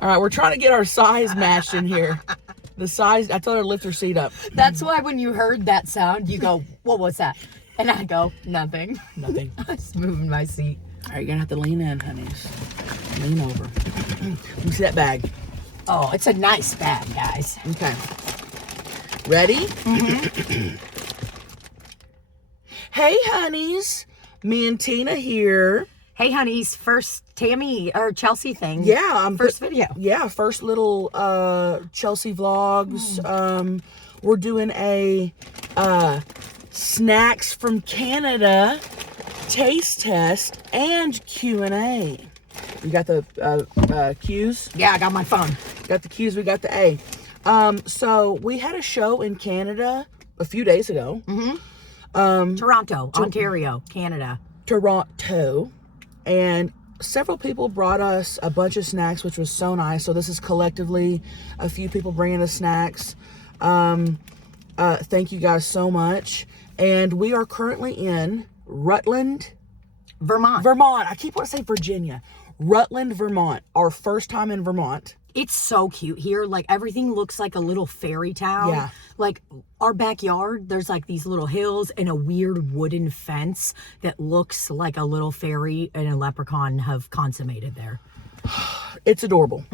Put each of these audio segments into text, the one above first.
All right, we're trying to get our size matched in here. The size, I told her to lift her seat up. That's why when you heard that sound, you go, what was that? And I go, nothing. Nothing. I was moving my seat. All right, you're gonna have to lean in, honeys. Lean over. Let me see that bag. Oh, it's a nice bag, guys. Okay. Ready? Hey, honeys. Me and Tina here. Hey, honeys, first Tammy or Chelsea thing. Yeah, First video. Yeah, first little Chelsea vlogs. We're doing a snacks from Canada taste test and Q&A. You got the Q's? Yeah, I got my phone. Got the Q's, we got the A. So we had a show in Canada a few days ago. Toronto, Ontario, Canada. Toronto. And several people brought us a bunch of snacks, which was so nice. So this is collectively a few people bringing us snacks. Thank you guys so much. And we are currently in Rutland, Vermont. I keep wanting to say Virginia. Rutland, Vermont. Our first time in Vermont. It's so cute here. Like, everything looks like a little fairy town. Yeah. Like, our backyard, there's like these little hills and a weird wooden fence that looks like a little fairy and a leprechaun have consummated there. It's adorable.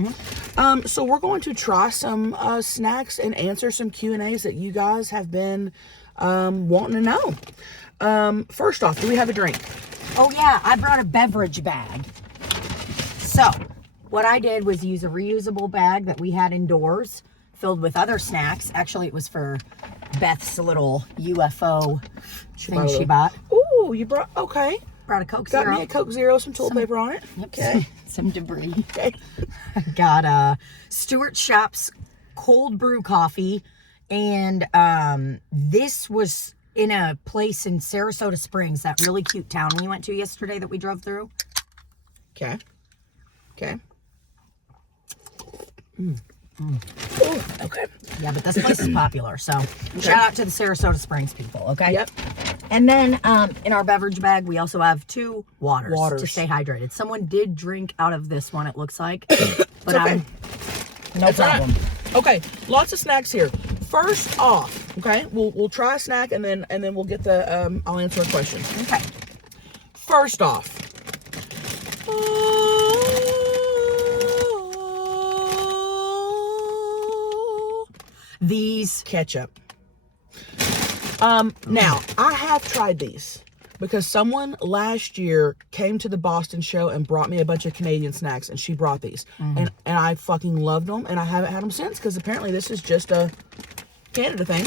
So we're going to try some snacks and answer some Q&As that you guys have been wanting to know. First off, do we have a drink? Oh, yeah. I brought a beverage bag. So, what I did was use a reusable bag that we had indoors filled with other snacks. Actually, it was for Beth's little UFO thing she bought. Ooh, you brought, okay. Brought a Coke Got Zero. me a Coke Zero, some toilet paper on it. Yep, Okay. some debris. Okay. Got Stuart Shop's cold brew coffee. And this was in a place in Sarasota Springs, that really cute town we went to yesterday that we drove through. Okay. Okay. Ooh, okay. Yeah, but this place is popular, so shout out to the Sarasota Springs people, okay? Yep. And then in our beverage bag, we also have 2 waters to Waters. stay hydrated. Someone did drink out of this one, it looks like. But okay. No It's all right. problem. Okay, lots of snacks here. First off, okay, we'll try a snack and then we'll get the I'll answer a question. Okay. First off, These ketchup. Now I have tried these because someone last year came to the Boston show and brought me a bunch of Canadian snacks, and she brought these, and I fucking loved them, and I haven't had them since because apparently this is just a Canada thing.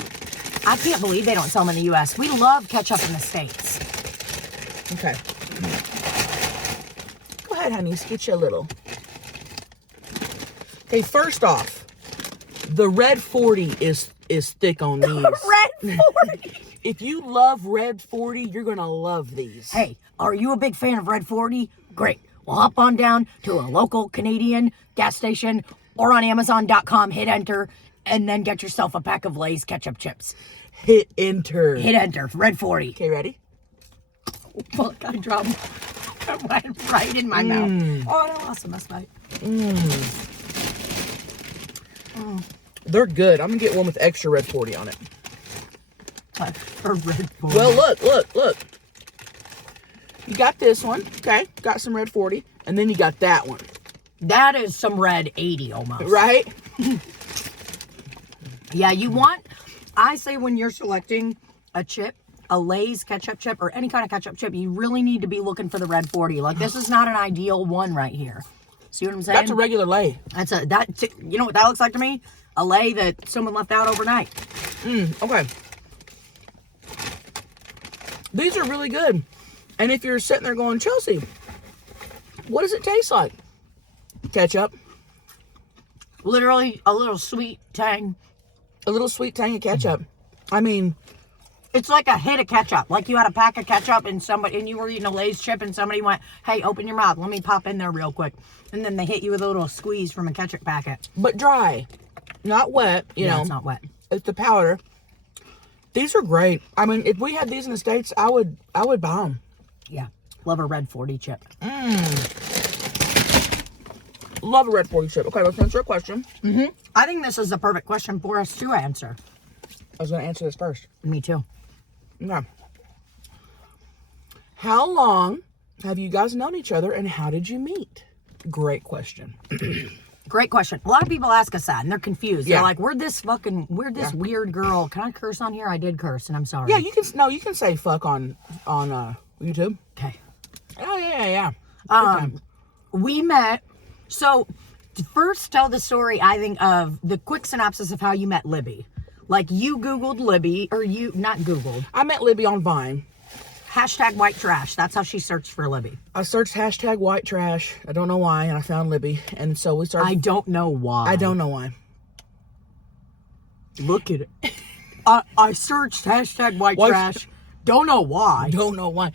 I can't believe they don't sell them in the U.S. We love ketchup in the States. Okay. Go ahead, honey. Get you a little. Okay, first off, the Red 40 is thick on these. Red 40! If you love Red 40, you're going to love these. Hey, are you a big fan of Red 40? Great. Well, hop on down to a local Canadian gas station or on Amazon.com, hit enter, and then get yourself a pack of Lay's ketchup chips. Hit enter. Hit enter. Red 40. Okay, ready? Fuck, I dropped it went right in my mouth. Oh, I lost a mess bite. They're good. I'm going to get one with extra Red 40 on it. Or Red 40. Well, look. You got this one. Okay. Got some Red 40. And then you got that one. That is some Red 80 almost. Right? Yeah, you want, I say when you're selecting a chip, a Lay's ketchup chip or any kind of ketchup chip, you really need to be looking for the Red 40. Like, this is not an ideal one right here. See what I'm saying? That's a regular Lay. You know what that looks like to me? A Lay that someone left out overnight. Okay. These are really good. And if you're sitting there going, Chelsea, what does it taste like? Ketchup. Literally a little sweet tang. A little sweet tang of ketchup. I mean, It's like a hit of ketchup. Like you had a pack of ketchup and you were eating a Lay's chip and somebody went, hey, open your mouth. Let me pop in there real quick. And then they hit you with a little squeeze from a ketchup packet. but dry. Not wet, you know. It's not wet. It's the powder. These are great. I mean, if we had these in the States, I would buy them. Yeah. Love a Red 40 chip. Love a red 40 chip. Okay, let's answer a question. I think this is the perfect question for us to answer. I was going to answer this first. Me too. Okay. How long have you guys known each other and how did you meet? Great question. Great question. A lot of people ask us that and they're confused. Yeah. They're like, we're this weird girl. Can I curse on here? I did curse and I'm sorry. Yeah, you can say fuck on YouTube. Okay. Oh, yeah. Good time. We met. So, to first tell the story, I think, of the quick synopsis of how you met Libby. Like, you Googled Libby, or you, not Googled. I met Libby on Vine. Hashtag white trash. That's how she searched for Libby. I searched hashtag white trash. I don't know why, and I found Libby. And so we started. I don't know why. I don't know why. Look at it. I searched hashtag white trash. Don't know why. Don't know why.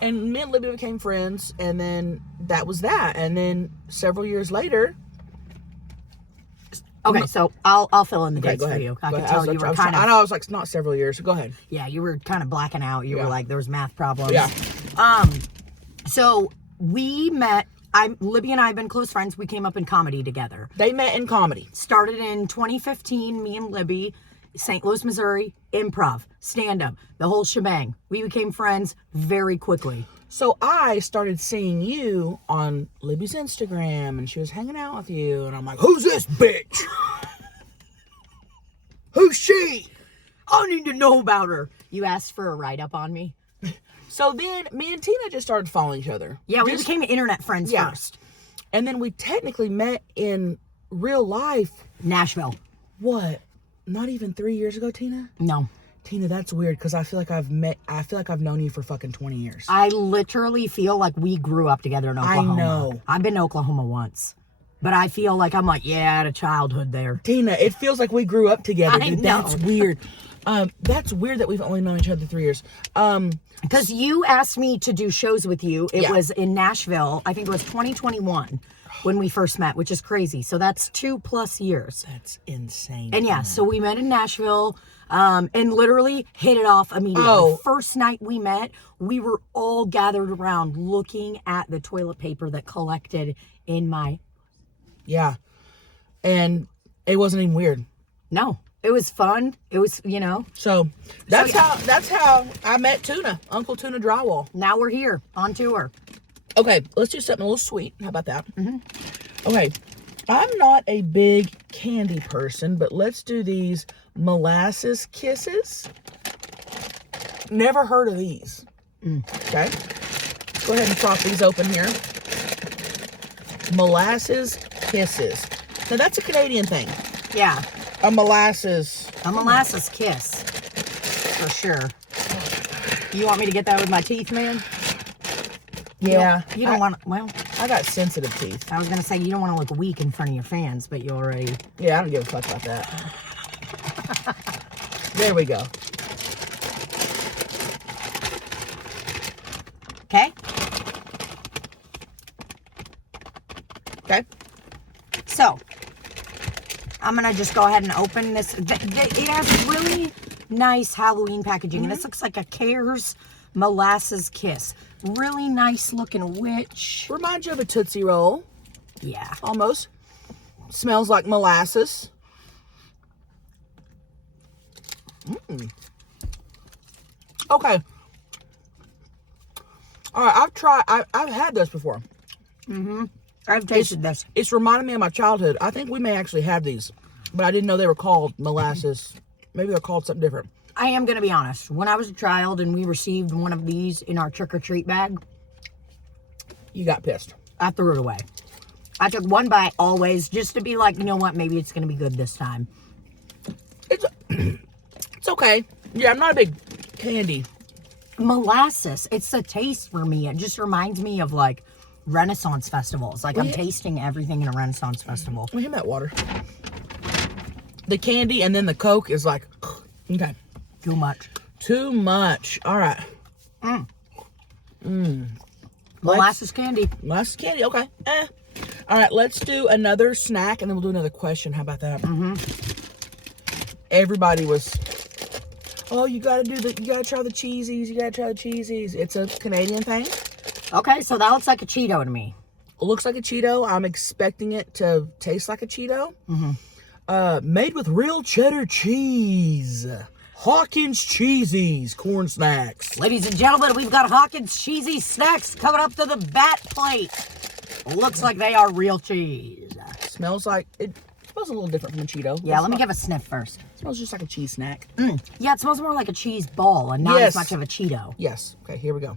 And me and Libby became friends, and then that was that. And then several years later. Okay, so I'll fill in the dates go for ahead. you. I Go could ahead. tell you were kind of. I know, I was like, not several years. Go ahead. Yeah, you were kind of blacking out. You Yeah. were like, there was math problems. Yeah. So we met. Libby and I have been close friends. We came up in comedy together. They met in comedy. Started in 2015. Me and Libby, St. Louis, Missouri, improv, stand up, the whole shebang. We became friends very quickly. So I started seeing you on Libby's Instagram, and she was hanging out with you, and I'm like, who's this bitch? Who's she? I need to know about her. You asked for a write-up on me? So then me and Tina just started following each other. Yeah, we became internet friends Yeah. first. And then we technically met in real life, Nashville. what? Not even 3 years ago, Tina? No. Tina, that's weird because I feel like I've known you for fucking 20 years. I literally feel like we grew up together in Oklahoma. I know. I've been to Oklahoma once. But I feel like I'm like, yeah, I had a childhood there. Tina, it feels like we grew up together. I Dude. know. That's weird. That's weird that we've only known each other 3 years. Because you asked me to do shows with you. It Yeah. was in Nashville. I think it was 2021 when we first met, which is crazy. So that's 2+ years. That's insane. And yeah, so we met in Nashville and literally hit it off immediately. Oh. First night we met, we were all gathered around looking at the toilet paper that collected in my... Yeah. And it wasn't even weird. No, it was fun. It was, So that's yeah. that's how I met Tuna, Uncle Tuna Drywall. Now we're here on tour. Okay, let's do something a little sweet. How about that? Okay, I'm not a big candy person, but let's do these molasses kisses. Never heard of these. Okay, go ahead and prop these open here. Molasses kisses. Now that's a Canadian thing. Yeah, A molasses. a molasses kiss. For sure. You want me to get that with my teeth, man? Yeah, You don't want... Well, I got sensitive teeth. I was going to say, you don't want to look weak in front of your fans, but you already... Yeah, I don't give a fuck about that. There we go. Okay? Okay. So, I'm going to just go ahead and open this. It has really nice Halloween packaging. And this looks like a Cares Molasses Kiss. Really nice looking witch. Reminds you of a Tootsie Roll, Yeah. almost. Smells like molasses. Okay. All right, I've had this before. I've tasted this. It's reminding me of my childhood. I think we may actually have these, but I didn't know they were called molasses. Maybe they're called something different. I am going to be honest. When I was a child and we received one of these in our trick-or-treat bag, You got pissed. I threw it away. I took one bite always just to be like, you know what, maybe it's going to be good this time. It's it's okay. Yeah, I'm not a big candy. Molasses, it's a taste for me. It just reminds me of like Renaissance festivals. Like I'm tasting everything in a Renaissance festival. Give me that water. The candy and then the Coke is like, okay. Too much. Too much. All right. Molasses candy. Molasses candy. Okay. All right. Let's do another snack and then we'll do another question. How about that? Everybody was, oh, you gotta try the cheesies. You gotta try the cheesies. It's a Canadian thing. Okay, so that looks like a Cheeto to me. Looks like a Cheeto. I'm expecting it to taste like a Cheeto. Made with real cheddar cheese. Hawkins Cheesies corn snacks. Ladies and gentlemen, we've got Hawkins cheesy snacks coming up to the bat plate. Looks like they are real cheese. Smells like it. Smells a little different from a Cheeto. Yeah, let me give a sniff first. It smells just like a cheese snack. Yeah, it smells more like a cheese ball and not Yes. as much of a Cheeto. Yes. Okay, here we go.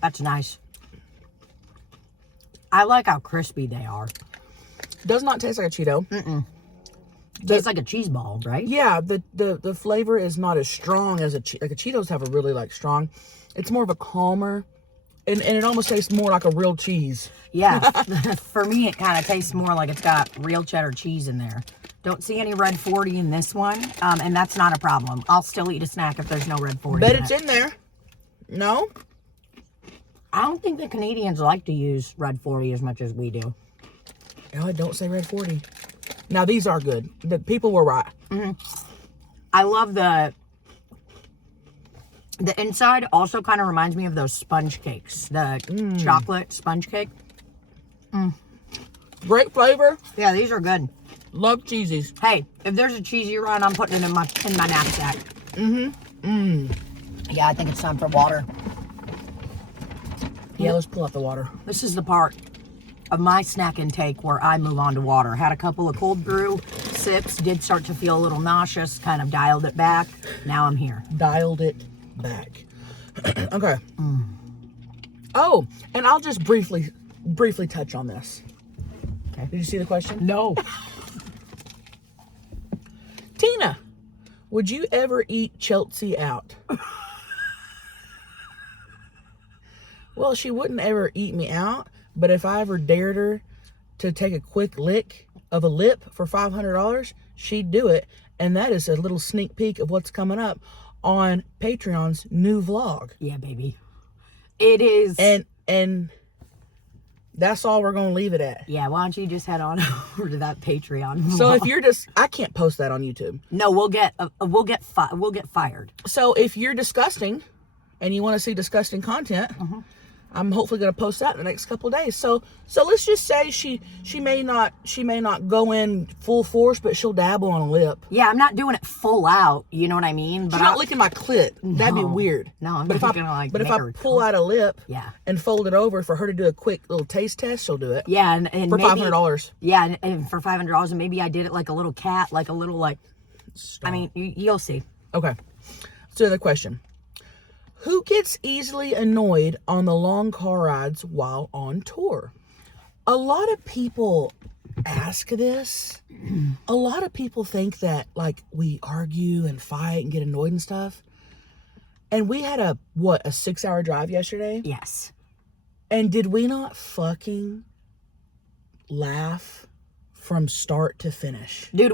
That's nice. I like how crispy they are. Does not taste like a Cheeto. Tastes like a cheese ball, right? Yeah, the flavor is not as strong as like a Cheetos have a really like strong. It's more of a calmer, and it almost tastes more like a real cheese. Yeah. For me, it kind of tastes more like it's got real cheddar cheese in there. Don't see any red 40 in this one, and that's not a problem. I'll still eat a snack if there's no red 40 Bet in it's it. in there. No? I don't think the Canadians like to use red 40 as much as we do. No, I don't say red 40. Now these are good. The people were right. I love the inside also kind of reminds me of those sponge cakes. The chocolate sponge cake. Great flavor. Yeah, these are good. Love cheesies. Hey, if there's a cheesy run, I'm putting it in my knapsack. Yeah, I think it's time for water. Yeah, let's pull out the water. This is the part of my snack intake where I move on to water. Had a couple of cold brew sips, did start to feel a little nauseous, kind of dialed it back. Now I'm here. Dialed it back. Okay. Oh, and I'll just briefly touch on this. Okay. Did you see the question? No. Tina, would you ever eat Chelsea out? Well, she wouldn't ever eat me out, but if I ever dared her to take a quick lick of a lip for $500, she'd do it. And that is a little sneak peek of what's coming up on Patreon's new vlog. Yeah, baby. It is. And that's all we're going to leave it at. Yeah, why don't you just head on over to that Patreon? So if you're just, I can't post that on YouTube. No, we'll get fired. So if you're disgusting and you want to see disgusting content, I'm hopefully going to post that in the next couple of days. So let's just say she may not go in full force, but she'll dabble on a lip. Yeah, I'm not doing it full out. You know what I mean? But She's not licking my clit. That'd be No. weird. No, I'm but not if gonna, like, But if make I her pull out a lip, Yeah. and fold it over for her to do a quick little taste test, she'll do it. Yeah, and For maybe, $500. Yeah, and for $500, and maybe I did it like a little cat, like a little like. I mean, you'll see. Okay. So the question. Who gets easily annoyed on the long car rides while on tour? A lot of people ask this. A lot of people think that, like, we argue and fight and get annoyed and stuff. And we had a 6-hour drive yesterday? Yes. And did we not fucking laugh from start to finish? Dude,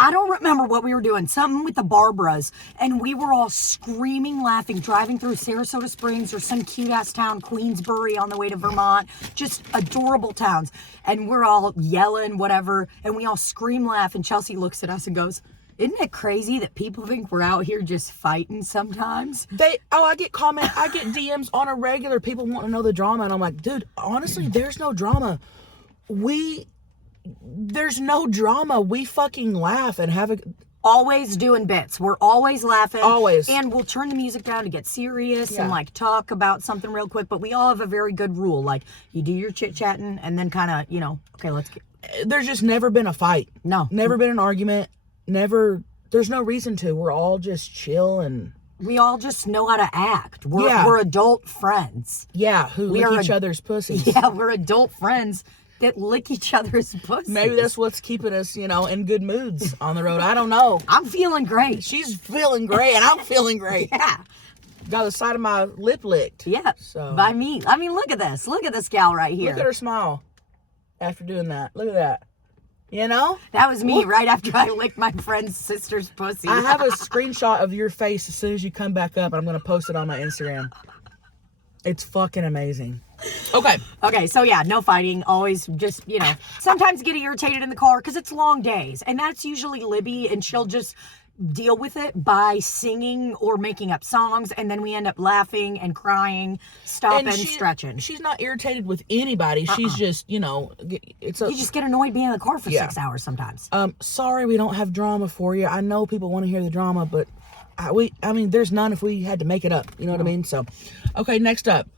I don't remember what we were doing, something with the Barbaras, and we were all screaming, laughing, driving through Sarasota Springs or some cute-ass town, Queensbury on the way to Vermont, just adorable towns, and we're all yelling, whatever, and we all scream, laugh, and Chelsea looks at us and goes, isn't it crazy that people think we're out here just fighting sometimes? I get DMs on a regular, people want to know the drama, and I'm like, dude, honestly, there's no drama. There's no drama. We fucking laugh and have a... Always doing bits. We're always laughing. Always. And we'll turn the music down to get serious Yeah. and like talk about something real quick. But we all have a very good rule. Like you do your chit-chatting and then kind of, okay, let's get... There's just never been a fight. No. Never been an argument. Never... There's no reason to. We're all just chill and... We all just know how to act. Yeah. We're adult friends. Yeah, who We lick are each other's pussies. Yeah, we're adult friends that lick each other's pussies. Maybe that's what's keeping us, in good moods on the road. I don't know. I'm feeling great. She's feeling great, and I'm feeling great. Yeah. Got the side of my lip licked. Yeah. So By me. I mean, look at this. Look at this gal right here. look at her smile after doing that. Look at that. That was me right after I licked my friend's sister's pussy. I have a screenshot of your face as soon as you come back up, and I'm going to post it on my Instagram. It's fucking amazing. Okay, so yeah, no fighting. Always just, sometimes get irritated in the car because it's long days. And that's usually Libby, and she'll just deal with it by singing or making up songs, and then we end up laughing and crying, stopping, stretching. She's not irritated with anybody. She's just, you know, it's a. You just get annoyed being in the car for 6 hours sometimes. Sorry, we don't have drama for you. I know people want to hear the drama, but I mean, there's none if we had to make it up. You know what I mean? So, okay, next up,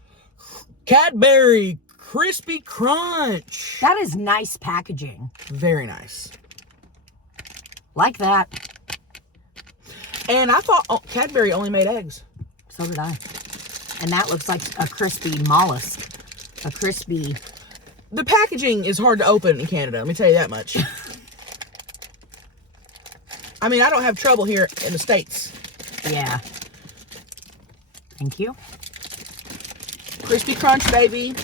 Cadbury Crispy Crunch. That is nice packaging. Very nice. Like that. And I thought Cadbury only made eggs. So did I. And that looks like a crispy mollusk. A crispy... The packaging is hard to open in Canada, let me tell you that much. I mean, I don't have trouble here in the States. Yeah. Thank you. Crispy Crunch, baby.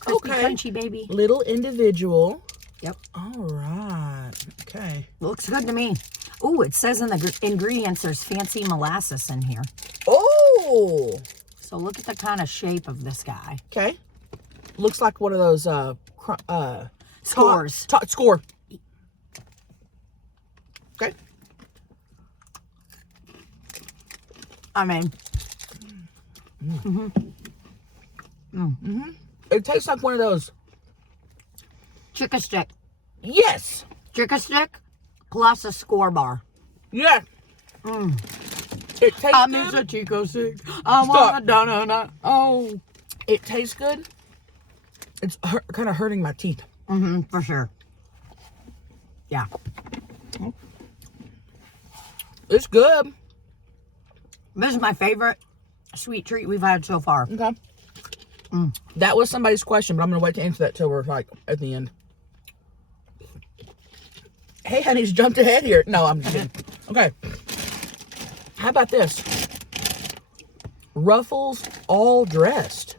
Crispy crunchy, baby. Little individual. Yep. All right. Okay. Looks good to me. Oh, it says in the ingredients there's fancy molasses in here. Oh. So look at the kind of shape of this guy. Okay. Looks like one of those Scores. Score. Okay. I mean. It tastes like one of those. Chicken stick. Yes. Chicken stick plus a Score bar. Yeah. It tastes I good. miss a Chico stick. I want a donut. Oh. It tastes good. It's kind of hurting my teeth. For sure. Yeah. It's good. This is my favorite sweet treat we've had so far. Okay. That was somebody's question, but I'm going to wait to answer that till we're like at the end. Hey, honey's jumped ahead here. No, I'm just kidding. Okay. How about this? Ruffles all dressed.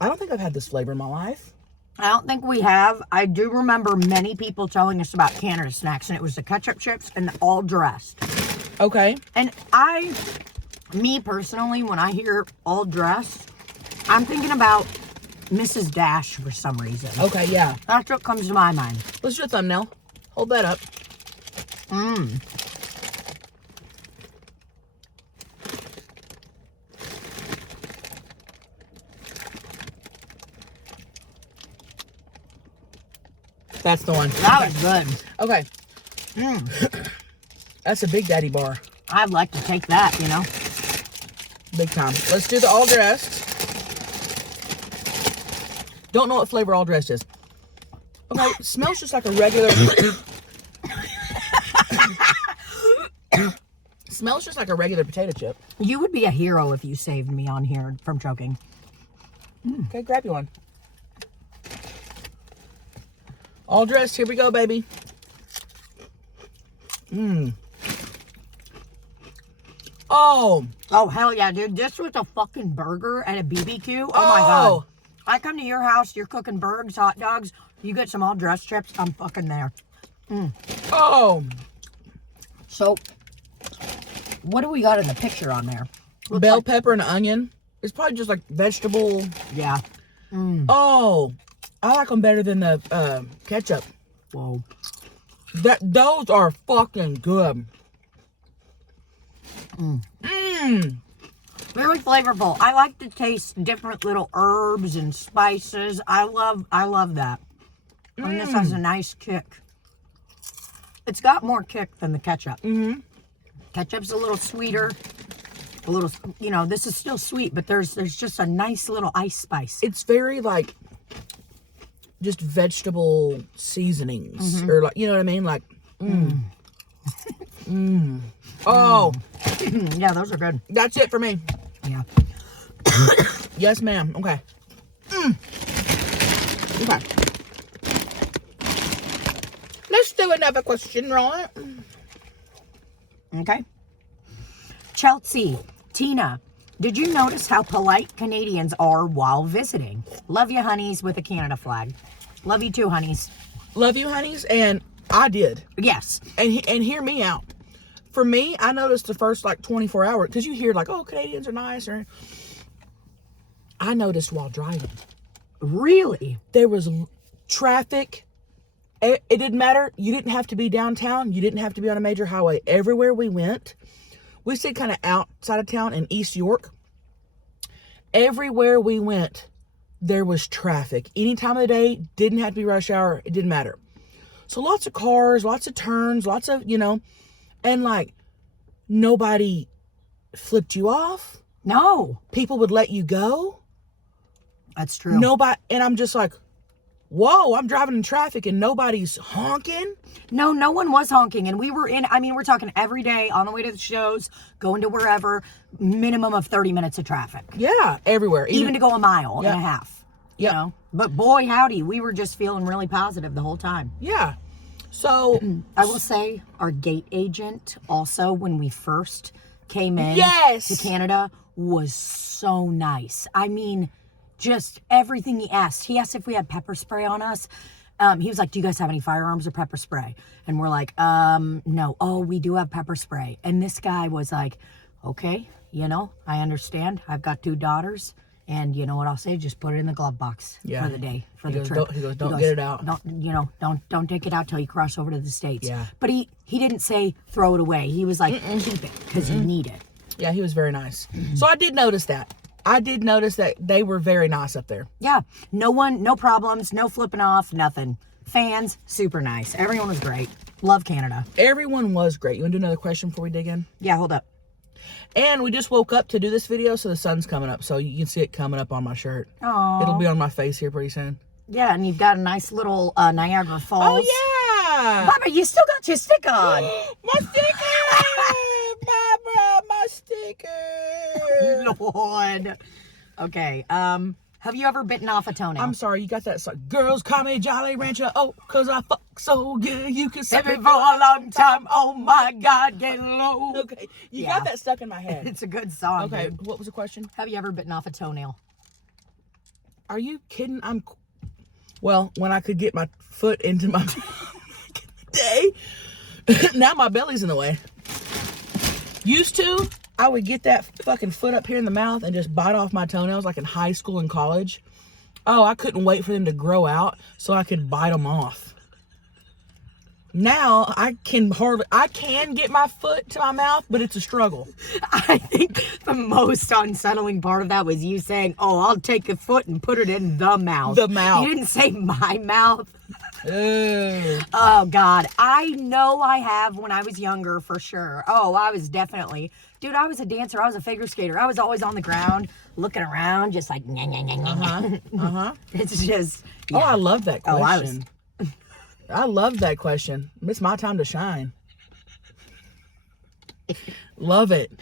I don't think I've had this flavor in my life. I don't think we have. I do remember many people telling us about Canada Snacks, and it was the ketchup chips and the all dressed. Okay. And me personally, when I hear all dressed, I'm thinking about Mrs. Dash for some reason. Okay, yeah. That's what comes to my mind. Let's do a thumbnail. Hold that up. That's the one. That was good. Okay. That's a Big Daddy bar. I'd like to take that, you know. Big time. Let's do the all dressed. Don't know what flavor all dressed is. Okay, it smells just like a regular. Smells just like a regular potato chip. You would be a hero if you saved me on here from choking. Okay, grab you one. All dressed. Here we go, baby. Oh, hell yeah, dude. This was a fucking burger at a BBQ. Oh, my God. I come to your house, you're cooking burgers, hot dogs. You get some all dressed chips, I'm fucking there. Oh. So, what do we got in the picture on there? Bell pepper and onion. It's probably just like vegetable. Yeah. Oh. I like them better than the ketchup. Whoa. Those are fucking good. Very flavorful. I like to taste different little herbs and spices. I love that. And this has a nice kick. It's got more kick than the ketchup. Ketchup's a little sweeter. A little, you know, this is still sweet, but there's just a nice little ice spice. It's very like just vegetable seasonings or like, you know what I mean? Like, Oh. Yeah, those are good. That's it for me. Yeah. Yes, ma'am. Okay. Okay. Let's do another question, right? Okay. Chelsea, Tina, did you notice how polite Canadians are while visiting? Love you, honeys, with a Canada flag. Love you too, honeys. Love you, honeys, and I did. Yes. And hear me out. For me, I noticed the first like 24 hours, because you hear like, oh, Canadians are nice. Or I noticed while driving. Really? There was traffic It didn't matter. You didn't have to be downtown. You didn't have to be on a major highway. Everywhere we went, we stayed kind of outside of town in East York. Everywhere we went, there was traffic. Any time of the day, didn't have to be rush hour. It didn't matter. So lots of cars, lots of turns, lots of, and like nobody flipped you off. No. People would let you go. That's true. Nobody, and I'm just like, whoa, I'm driving in traffic and nobody's honking. No one was honking. And we were we're talking every day on the way to the shows, going to wherever, minimum of 30 minutes of traffic. Yeah, everywhere. Even to go a mile Yep. and a half. Yep. You know? But boy, howdy, we were just feeling really positive the whole time. Yeah. So I will say our gate agent also, when we first came in Yes. to Canada, was so nice. I mean, just everything he asked. He asked if we had pepper spray on us. He was like, do you guys have any firearms or pepper spray? And we're like, no. Oh, we do have pepper spray. And this guy was like, okay, I understand. I've got 2 daughters. And you know what I'll say? Just put it in the glove box for the day, for the trip. Don't get it out. Don't take it out till you cross over to the States. Yeah. But he didn't say throw it away. He was like, keep it, because you need it. Yeah, he was very nice. So I did notice that. They were very nice up there. Yeah. No problems, no flipping off, nothing. Fans, super nice. Everyone was great. Love Canada. Everyone was great. You want to do another question before we dig in? Yeah, hold up. And we just woke up to do this video, so the sun's coming up. So you can see it coming up on my shirt. Oh. It'll be on my face here pretty soon. Yeah, and you've got a nice little Niagara Falls. Oh, yeah. Barbara, you still got your stick on. My sticker! Barbara, my sticker! Lord. Okay, have you ever bitten off a toenail? I'm sorry, you got that song. Girls call me Jolly Rancher, oh, cause I fuck so good. You can say Set me for a long time. Oh my God, get low. Okay, you got that stuck in my head. It's a good song. Okay, dude. what was the question? Have you ever bitten off a toenail? Are you kidding? Well, when I could get my foot into my day, now my belly's in the way. Used to, I would get that fucking foot up here in the mouth and just bite off my toenails like in high school and college. Oh, I couldn't wait for them to grow out so I could bite them off. Now I can get my foot to my mouth, but it's a struggle. I think the most unsettling part of that was you saying, oh, I'll take a foot and put it in the mouth. The mouth. You didn't say my mouth. Ugh. Oh, God. I know I have when I was younger, for sure. Oh, I was definitely... Dude, I was a dancer. I was a figure skater. I was always on the ground, looking around, just like... It's just... Oh, yeah. I love that Oh, question. I love that question. It's my time to shine. Love it.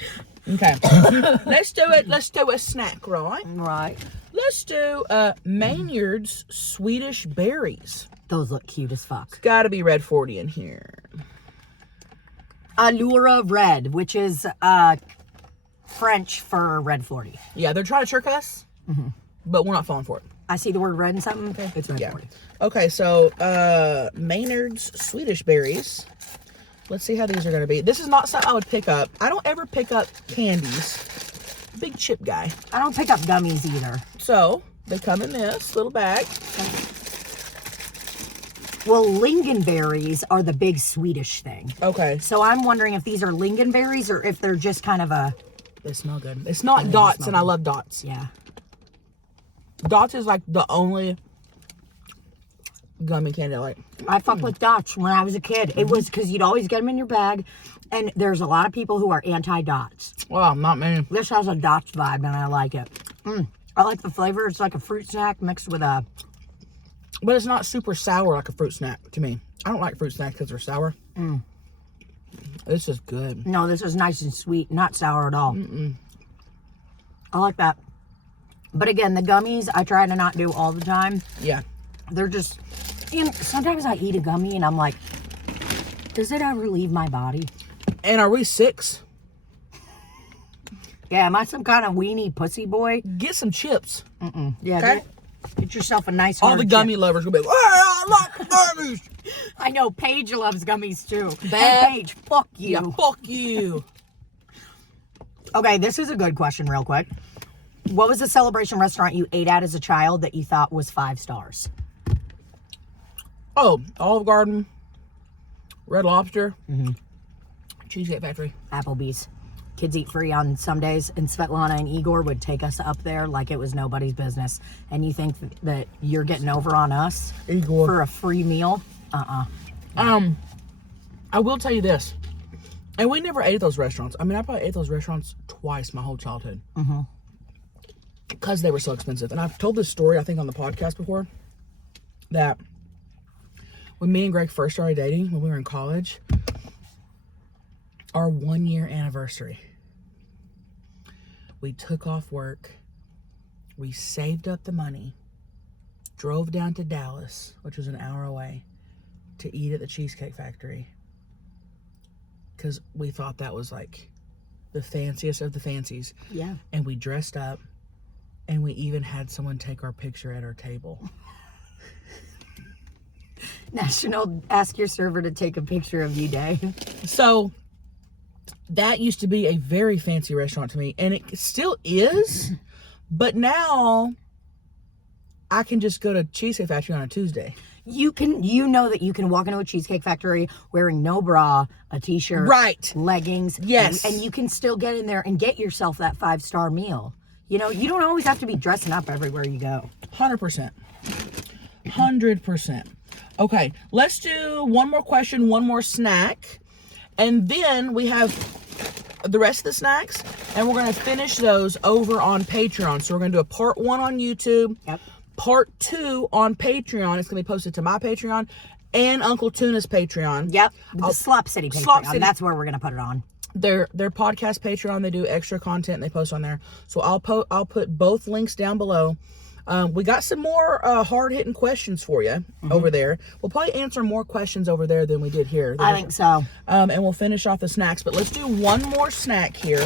Okay. Let's do it. Let's do a snack, right? Right. Let's do Maynard's Swedish berries. Those look cute as fuck. Gotta be red 40 in here. Allura Red, which is French for red 40. Yeah, they're trying to trick us, but we're not falling for it. I see the word red in something. Okay. It's red 40. Okay, so Maynard's Swedish berries. Let's see how these are going to be. This is not something I would pick up. I don't ever pick up candies. Big chip guy. I don't pick up gummies either. So they come in this little bag. Well, lingonberries are the big Swedish thing. Okay. So I'm wondering if these are lingonberries or if they're just kind of a... They smell good. It's not Dots, and I love Dots. Yeah. Dots is like the only gummy candy I like. I fucked with Dots when I was a kid. It was because you'd always get them in your bag. And there's a lot of people who are anti-Dots. Well, not me. This has a Dots vibe, and I like it. I like the flavor. It's like a fruit snack mixed with a... But it's not super sour like a fruit snack to me. I don't like fruit snacks because they're sour. This is good. No, this is nice and sweet. Not sour at all. I like that. But again, the gummies, I try to not do all the time. Yeah. They're just... And sometimes I eat a gummy and I'm like, does it ever leave my body? And are we 6? Yeah, am I some kind of weenie pussy boy? Get some chips. Yeah, Okay. get yourself a nice All hard the gummy chip. lovers will be like, I like gummies. I know, Paige loves gummies too. Bad. And Paige, fuck you. Yeah, fuck you. Okay, this is a good question real quick. What was the celebration restaurant you ate at as a child that you thought was 5 stars? Oh, Olive Garden, Red Lobster, Cheesecake Factory. Applebee's. Kids eat free on Sundays, and Svetlana and Igor would take us up there like it was nobody's business. And you think that you're getting over on us Igor. for a free meal? I will tell you this. And we never ate at those restaurants. I mean, I probably ate those restaurants twice my whole childhood. Because they were so expensive. And I've told this story, I think, on the podcast before. That when me and Greg first started dating, when we were in college, our 1 year anniversary, we took off work. We saved up the money. Drove down to Dallas, which was an hour away, to eat at the Cheesecake Factory. Because we thought that was like the fanciest of the fancies. Yeah. And we dressed up, and we even had someone take our picture at our table. National Ask Your Server to Take a Picture of You Day. So that used to be a very fancy restaurant to me, and it still is. But now I can just go to Cheesecake Factory on a Tuesday. You know that you can walk into a Cheesecake Factory wearing no bra, a t-shirt, Right. leggings. Yes. And you can still get in there and get yourself that 5-star meal. You know, you don't always have to be dressing up everywhere you go. 100%. 100%. Okay, let's do one more question, one more snack. And then we have the rest of the snacks, and we're going to finish those over on Patreon. So we're going to do a part 1 on YouTube. Yep. Part 2 on Patreon. It's going to be posted to my Patreon and Uncle Tuna's Patreon. Yep. The Slop City Patreon. Slop City. That's where we're going to put it on. Their podcast Patreon, they do extra content and they post on there. So I'll put both links down below. We got some more hard-hitting questions for you over there. We'll probably answer more questions over there than we did here. I think so. And we'll finish off the snacks. But let's do one more snack here.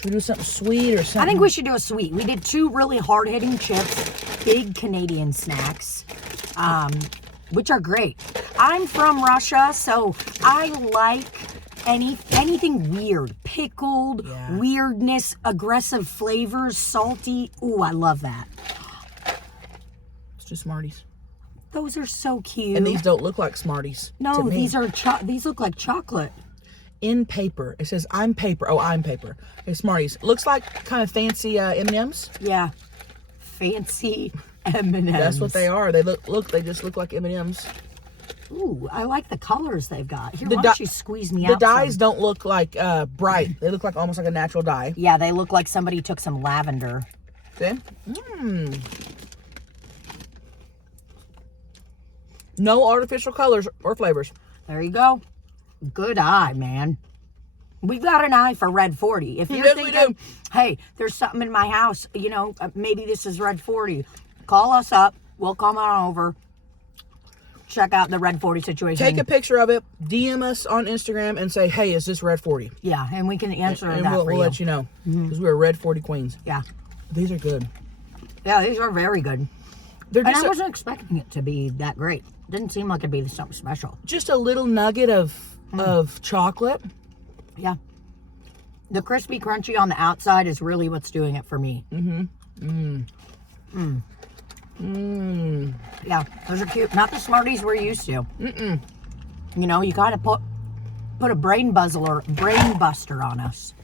Should we do something sweet or something? I think we should do a sweet. We did 2 really hard-hitting chips, big Canadian snacks, which are great. I'm from Russia, so I like anything weird. Pickled, weirdness, aggressive flavors, salty. Ooh, I love that. Let's do Smarties. Those are so cute. And these don't look like Smarties. No, to me. these look like chocolate. In paper. It says, I'm paper. Oh, I'm paper. Okay, Smarties. Looks like kind of fancy M&Ms. Yeah. Fancy M&Ms. That's what they are. They they just look like M&Ms. Ooh, I like the colors they've got. Here, The why don't you squeeze me The out dyes some? don't look like bright. They look like almost like a natural dye. Yeah, they look like somebody took some lavender. See? No artificial colors or flavors. There you go. Good eye, man. We've got an eye for Red 40. If you're Yes, we thinking, do. hey, there's something in my house, you know, maybe this is Red 40, call us up. We'll come on over. Check out the Red 40 situation. Take a picture of it, DM us on Instagram, and say, hey, is this Red 40? Yeah, and we can answer And that we'll for you. let you know. Because we're Red 40 queens. Yeah. These are good. Yeah, these are very good. They're And just I wasn't expecting it to be that great. Didn't seem like it'd be something special. just a little nugget of chocolate. Yeah. The crispy crunchy on the outside is really what's doing it for me. Yeah, those are cute. Not the Smarties we're used to. You know, you gotta put a brain buster on us.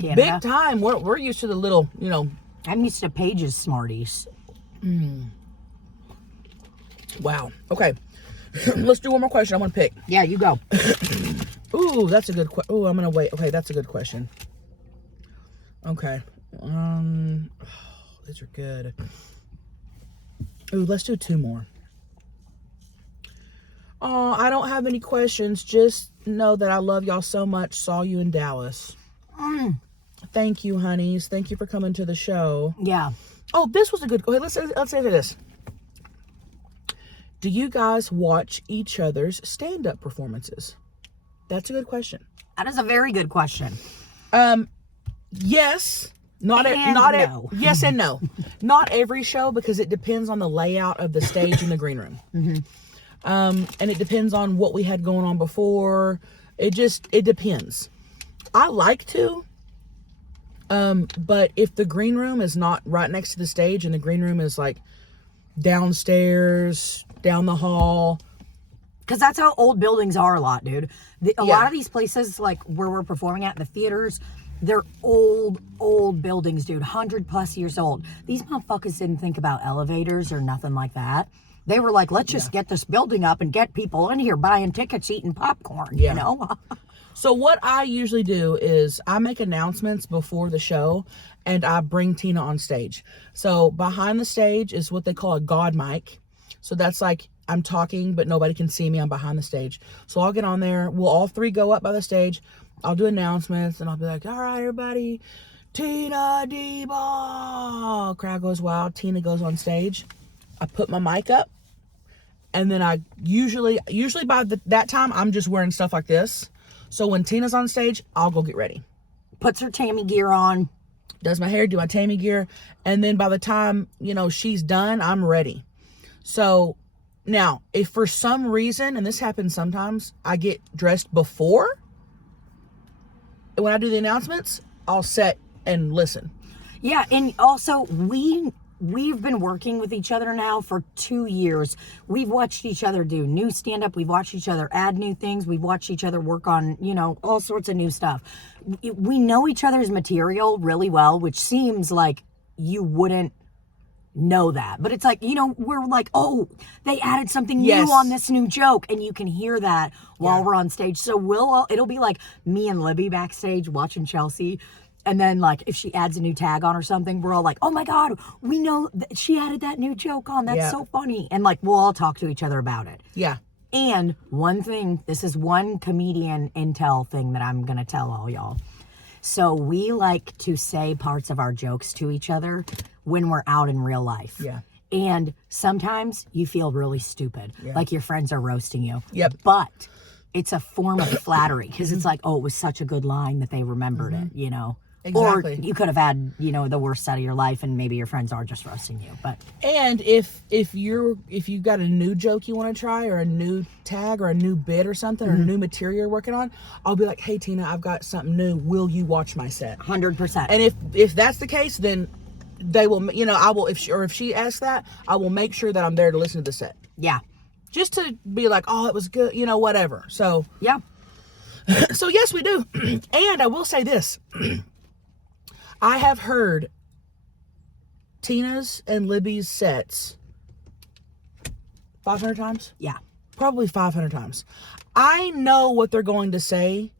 Canada. Big time. We're used to the little, you know. I'm used to Paige's Smarties. Wow. Okay. Let's do one more question. I want to pick. Yeah, you go. Ooh, that's a good question. Ooh, I'm gonna wait. Okay, that's a good question. Okay. These are good. Ooh, let's do 2 more. Oh, I don't have any questions. Just know that I love y'all so much. Saw you in Dallas. Thank you, honeys. Thank you for coming to the show. Yeah. Oh, this was a good. Okay, let's answer this. Do you guys watch each other's stand-up performances? That's a good question. That is a very good question. Yes. No. Yes and no. Not every show, because it depends on the layout of the stage in the green room. And it depends on what we had going on before. It depends. I like to. But if the green room is not right next to the stage and the green room is like downstairs, down the hall. Because that's how old buildings are a lot, dude. A Yeah. lot of these places, like where we're performing at, the theaters, they're old buildings, dude. 100+ years old. These motherfuckers didn't think about elevators or nothing like that. They were like, let's just get this building up and get people in here buying tickets, eating popcorn, Yeah. you know? So what I usually do is I make announcements before the show and I bring Tina on stage. So behind the stage is what they call a God mic. So that's like I'm talking, but nobody can see me. I'm behind the stage. So I'll get on there. We'll all three go up by the stage. I'll do announcements and I'll be like, all right, everybody, Tina D-Ball. Crowd goes wild. Tina goes on stage. I put my mic up. And then I usually by that time, I'm just wearing stuff like this. So when Tina's on stage, I'll go get ready. Puts her Tammy gear on. Does my hair, do my Tammy gear. And then by the time, she's done, I'm ready. So now, if for some reason, and this happens sometimes, I get dressed before, when I do the announcements, I'll sit and listen. Yeah, and also we've been working with each other now for 2 years. We've watched each other do new stand-up. We've watched each other add new things. We've watched each other work on, all sorts of new stuff. We know each other's material really well, which seems like you wouldn't know that. But it's like, we're like, oh, they added something Yes. new on this new joke. And you can hear that while Yeah. we're on stage. So it'll be like me and Libby backstage watching Chelsea. And then, like, if she adds a new tag on or something, we're all like, oh, my God, we know that she added that new joke on. That's Yeah. so funny. And, like, we'll all talk to each other about it. Yeah. And one thing, this is one comedian intel thing that I'm going to tell all y'all. So we like to say parts of our jokes to each other when we're out in real life. Yeah. And sometimes you feel really stupid, like your friends are roasting you. Yep. But it's a form of flattery because it's like, oh, it was such a good line that they remembered it, Exactly. Or you could have had, the worst set of your life and maybe your friends are just roasting you. But And if you've got a new joke you want to try or a new tag or a new bit or something or new material you're working on, I'll be like, hey Tina, I've got something new. Will you watch my set? 100%. And if that's the case, then they will, I will, if she asks that, I will make sure that I'm there to listen to the set. Yeah. Just to be like, oh, it was good, whatever. So Yeah. so yes, we do. And I will say this. I have heard Tina's and Libby's sets 500 times. Yeah. Probably 500 times. I know what they're going to say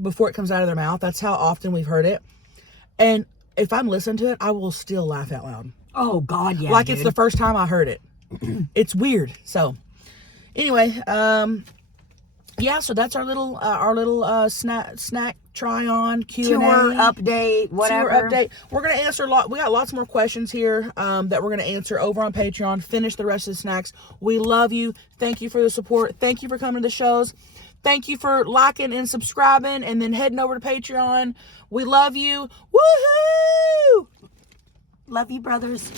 before it comes out of their mouth. That's how often we've heard it. And if I'm listening to it, I will still laugh out loud. Oh, God, yeah. Like it's the first time I heard it. It's weird. So anyway, yeah, so that's our little snack try on Q&A. tour update, whatever. Tour update. We're gonna answer we got lots more questions here that we're gonna answer over on Patreon. Finish the rest of the snacks. We love you. Thank you for the support. Thank you for coming to the shows. Thank you for liking and subscribing and then heading over to Patreon. We love you. Woohoo! Love you, brothers.